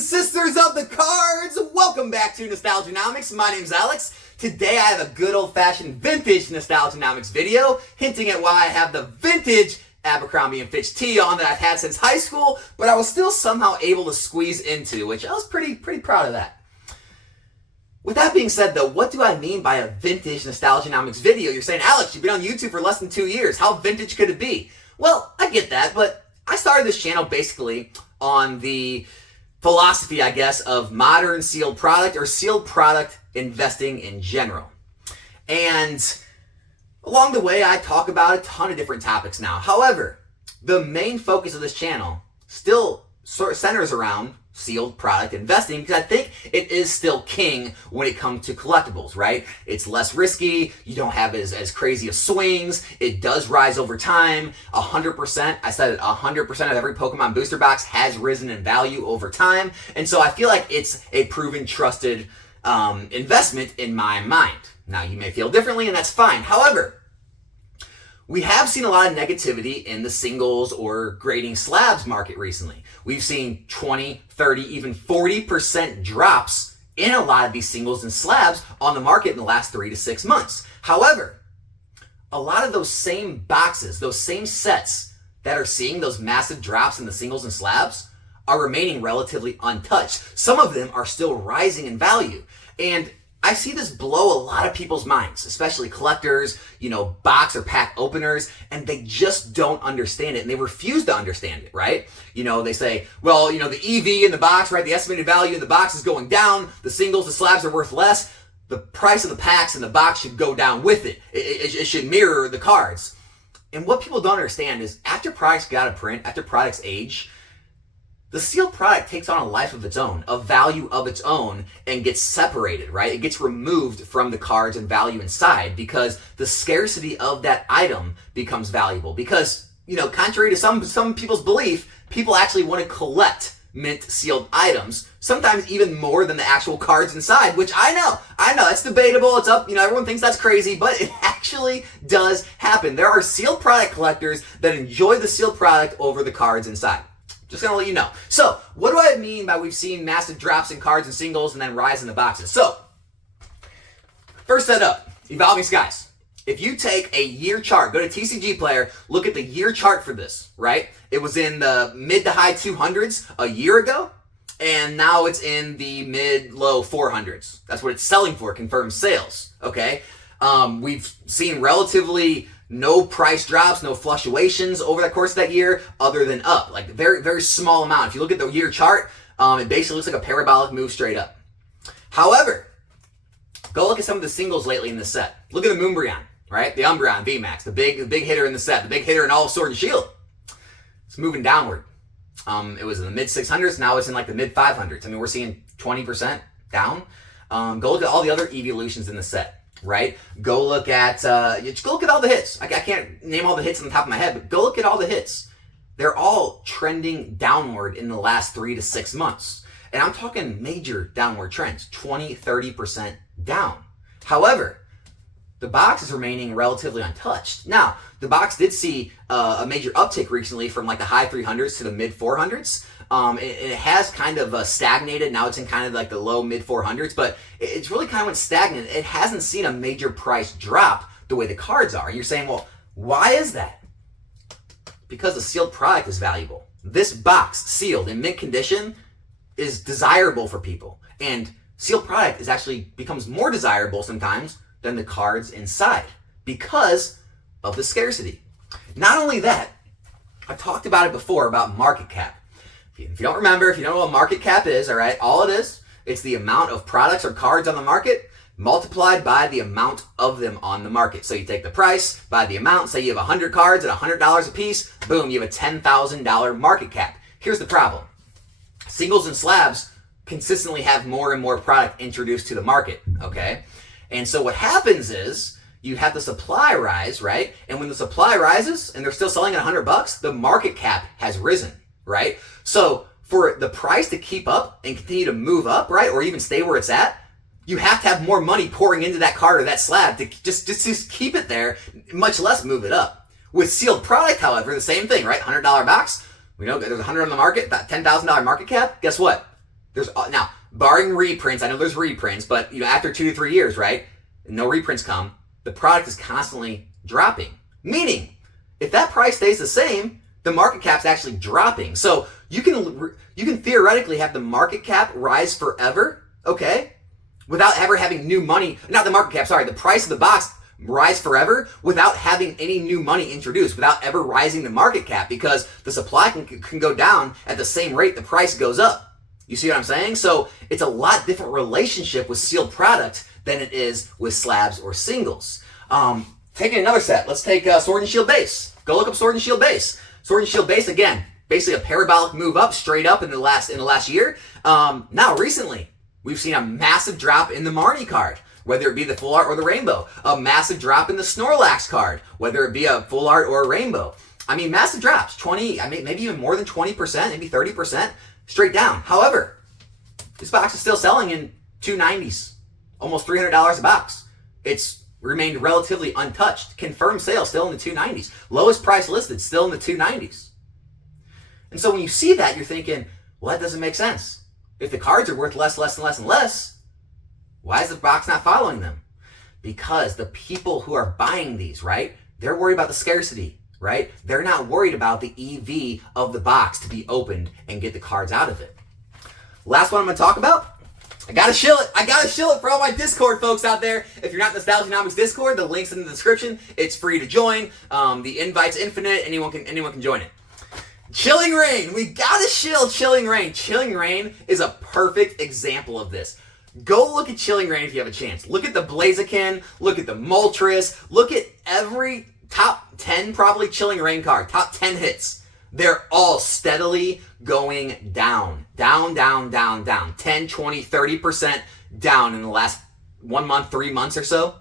and sisters of the cards, welcome back to Nostalgianomics. My name's Alex. Today I have a good old-fashioned vintage Nostalgianomics video, hinting at why I have the vintage Abercrombie & Fitch tee on that I've had since high school, but I was still somehow able to squeeze into, which I was pretty proud of that. With that being said though, what do I mean by a vintage Nostalgianomics video? You're saying, Alex, you've been on YouTube for less than 2 years. How vintage could it be? Well, I get that, but I started this channel basically on the philosophy, I guess, of modern sealed product or sealed product investing in general. And along the way, I talk about a ton of different topics now. However, the main focus of this channel still sort of centers around sealed product investing because I think it is still king when it comes to collectibles, right? It's less risky. You don't have as crazy of swings. It does rise over time. 100%, I said it, 100% of every Pokemon booster box has risen in value over time. And so I feel like it's a proven, trusted investment in my mind. Now, you may feel differently, and that's fine. However, we have seen a lot of negativity in the singles or grading slabs market recently. We've seen 20, 30, even 40% drops in a lot of these singles and slabs on the market in the last 3 to 6 months. However, a lot of those same boxes, those same sets that are seeing those massive drops in the singles and slabs are remaining relatively untouched. Some of them are still rising in value. And I see this blow a lot of people's minds, especially collectors, box or pack openers, and they just don't understand it, and they refuse to understand it, right? They say, well, the EV in the box, right, the estimated value in the box is going down, the singles, the slabs are worth less, the price of the packs in the box should go down with it. It should mirror the cards. And what people don't understand is after products get out of print, after products age, the sealed product takes on a life of its own, a value of its own, and gets separated, right? It gets removed from the cards and value inside because the scarcity of that item becomes valuable. Because, contrary to some people's belief, people actually want to collect mint sealed items, sometimes even more than the actual cards inside, which I know, it's debatable, it's up, everyone thinks that's crazy, but it actually does happen. There are sealed product collectors that enjoy the sealed product over the cards inside. Just gonna let you know. So, what do I mean by we've seen massive drops in cards and singles and then rise in the boxes? So, first setup, Evolving Skies. If you take a year chart, go to TCG Player, look at the year chart for this, right? It was in the mid to high 200s a year ago, and now it's in the mid-low 400s. That's what it's selling for, confirmed sales, okay? We've seen relatively no price drops, no fluctuations over the course of that year other than up, like very, very small amount. If you look at the year chart, it basically looks like a parabolic move straight up. However, go look at some of the singles lately in the set. Look at the Moonbryon, right? The Umbreon VMAX, the big hitter in the set, the big hitter in all of Sword and Shield. It's moving downward. It was in the mid 600s, now it's in like the mid 500s. I mean, we're seeing 20% down. Go look at all the other evolutions in the set. Right? Go look at all the hits. I can't name all the hits on the top of my head, but go look at all the hits. They're all trending downward in the last 3 to 6 months. And I'm talking major downward trends, 20, 30% down. However, the box is remaining relatively untouched. Now, the box did see a major uptick recently from like the high 300s to the mid 400s. It has kind of stagnated. Now it's in kind of like the low mid 400s, but it's really kind of went stagnant. It hasn't seen a major price drop the way the cards are. And you're saying, well, why is that? Because the sealed product is valuable. This box, sealed in mint condition, is desirable for people. And sealed product becomes more desirable sometimes than the cards inside because of the scarcity. Not only that, I've talked about it before about market cap. If you don't remember, if you don't know what market cap is, all right, all it is, it's the amount of products or cards on the market multiplied by the amount of them on the market. So you take the price by the amount, say you have 100 cards at $100 a piece, boom, you have a $10,000 market cap. Here's the problem. Singles and slabs consistently have more and more product introduced to the market, okay? And so what happens is you have the supply rise, right? And when the supply rises and they're still selling at $100, the market cap has risen, right? So for the price to keep up and continue to move up, right, or even stay where it's at, you have to have more money pouring into that card or that slab to just keep it there, much less move it up. With sealed product, however, the same thing, right? $100 box. We know there's 100 on the market, that $10,000 market cap. Guess what? There's now, barring reprints, I know there's reprints, but after 2 to 3 years, right? No reprints come. The product is constantly dropping. Meaning, if that price stays the same, the market cap's actually dropping. So you can theoretically have the market cap rise forever, okay, without ever having new money. Not the market cap, sorry, the price of the box rise forever without having any new money introduced, without ever rising the market cap, because the supply can go down at the same rate the price goes up. You see what I'm saying? So it's a lot different relationship with sealed product than it is with slabs or singles. Taking another set, let's take Sword and Shield Base. Go look up Sword and Shield Base. Sword and Shield Base, again, basically a parabolic move up, straight up in the last year. Now, recently, we've seen a massive drop in the Marnie card, whether it be the full art or the rainbow. A massive drop in the Snorlax card, whether it be a full art or a rainbow. I mean, massive drops, 20, maybe even more than 20%, maybe 30%, straight down. However, this box is still selling in $290s, almost $300 a box. It's remained relatively untouched. Confirmed sale still in the $290s. Lowest price listed still in the $290s. And so when you see that, you're thinking, well, that doesn't make sense. If the cards are worth less and less, why is the box not following them? Because the people who are buying these, right, they're worried about the scarcity, right? They're not worried about the EV of the box to be opened and get the cards out of it. Last one I'm going to talk about, I gotta shill it. I gotta shill it for all my Discord folks out there. If you're not in the Nostalgianomics Discord, the link's in the description. It's free to join. The invite's infinite. Anyone can join it. Chilling Reign. We gotta shill Chilling Reign. Chilling Reign is a perfect example of this. Go look at Chilling Reign if you have a chance. Look at the Blaziken. Look at the Moltres. Look at every top 10 probably Chilling Reign card. Top 10 hits. They're all steadily going down. Down, 10, 20, 30% down in the last 1 month, 3 months or so.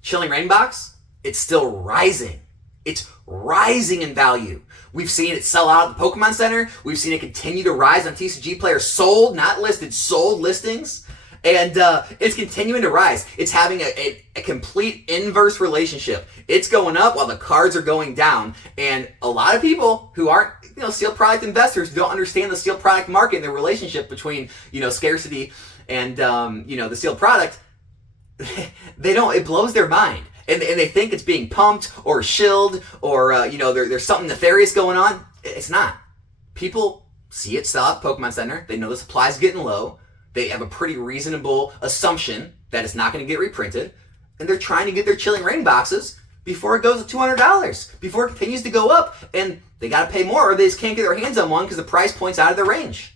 Chilling Reign box, it's still rising. It's rising in value. We've seen it sell out at the Pokemon Center. We've seen it continue to rise on TCG Player sold, not listed, sold listings. And it's continuing to rise. It's having a complete inverse relationship. It's going up while the cards are going down. And a lot of people who aren't, sealed product investors don't understand the sealed product market and the relationship between, scarcity and, the sealed product. They don't, it blows their mind. And they think it's being pumped or shilled or, there's something nefarious going on. It's not. People see it sell at Pokemon Center. They know the supply's getting low. They have a pretty reasonable assumption that it's not going to get reprinted. And they're trying to get their Chilling Reign boxes before it goes to $200, before it continues to go up. And they got to pay more or they just can't get their hands on one because the price point's out of their range.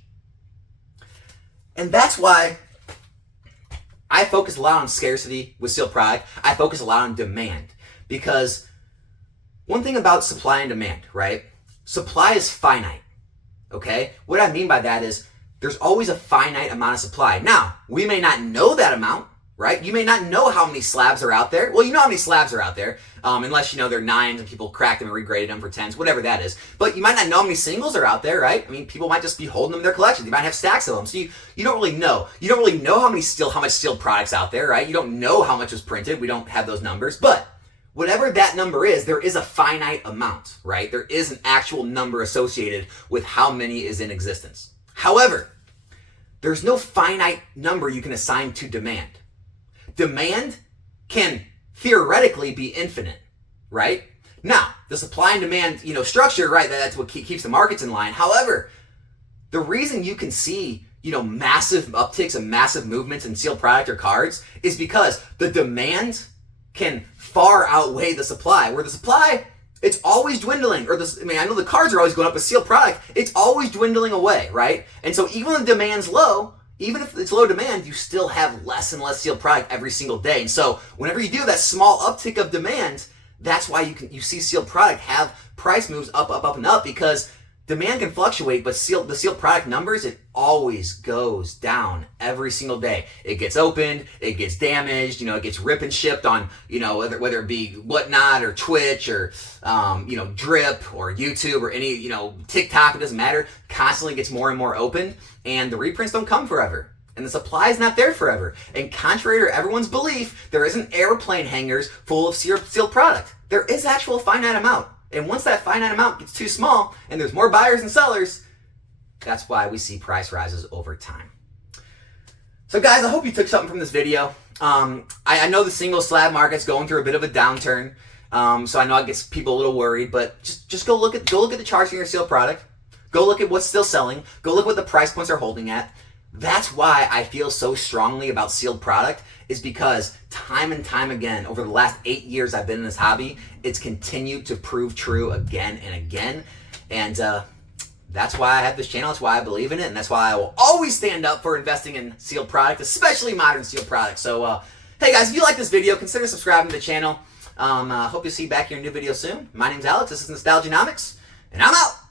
And that's why I focus a lot on scarcity with sealed product. I focus a lot on demand. Because one thing about supply and demand, right? Supply is finite, okay? What I mean by that is there's always a finite amount of supply. Now, we may not know that amount, right? You may not know how many slabs are out there. Well, you know how many slabs are out there, unless they're 9s and people cracked them and regraded them for 10s, whatever that is. But you might not know how many singles are out there, right? I mean, people might just be holding them in their collection. They might have stacks of them. So you don't really know. You don't really know how much sealed products out there, right? You don't know how much was printed. We don't have those numbers. But whatever that number is, there is a finite amount, right? There is an actual number associated with how many is in existence. However, there's no finite number you can assign to demand. Demand can theoretically be infinite, right? Now, the supply and demand, structure, right, that's what keeps the markets in line. However, the reason you can see, massive upticks and massive movements in sealed product or cards is because the demand can far outweigh the supply. Where the supply, it's always dwindling. I know the cards are always going up, but sealed product, it's always dwindling away, right? And so even when the demand's low, even if it's low demand, you still have less and less sealed product every single day. And so whenever you do that small uptick of demand, that's why you see sealed product have price moves up, and up, because demand can fluctuate, but the sealed product numbers, it always goes down every single day. It gets opened, it gets damaged, it gets ripped and shipped on, whether it be Whatnot or Twitch or, Drip or YouTube or any, TikTok, it doesn't matter, constantly gets more and more opened, and the reprints don't come forever. And the supply is not there forever. And contrary to everyone's belief, there isn't airplane hangars full of sealed product. There is actual finite amount. And once that finite amount gets too small and there's more buyers and sellers, That's why we see price rises over time. So guys, I hope you took something from this video. I know the single slab market's going through a bit of a downturn, so I know it gets people a little worried. But just go look at the charts in your sealed product. Go look at what's still selling. Go look what the price points are holding at. That's why I feel so strongly about sealed product, is because time and time again, over the last 8 years I've been in this hobby, it's continued to prove true again and again. And that's why I have this channel. That's why I believe in it. And that's why I will always stand up for investing in sealed product, especially modern sealed product. So, hey guys, if you like this video, consider subscribing to the channel. Hope to see you back here in a new video soon. My name's Alex. This is Nostalgianomics, and I'm out.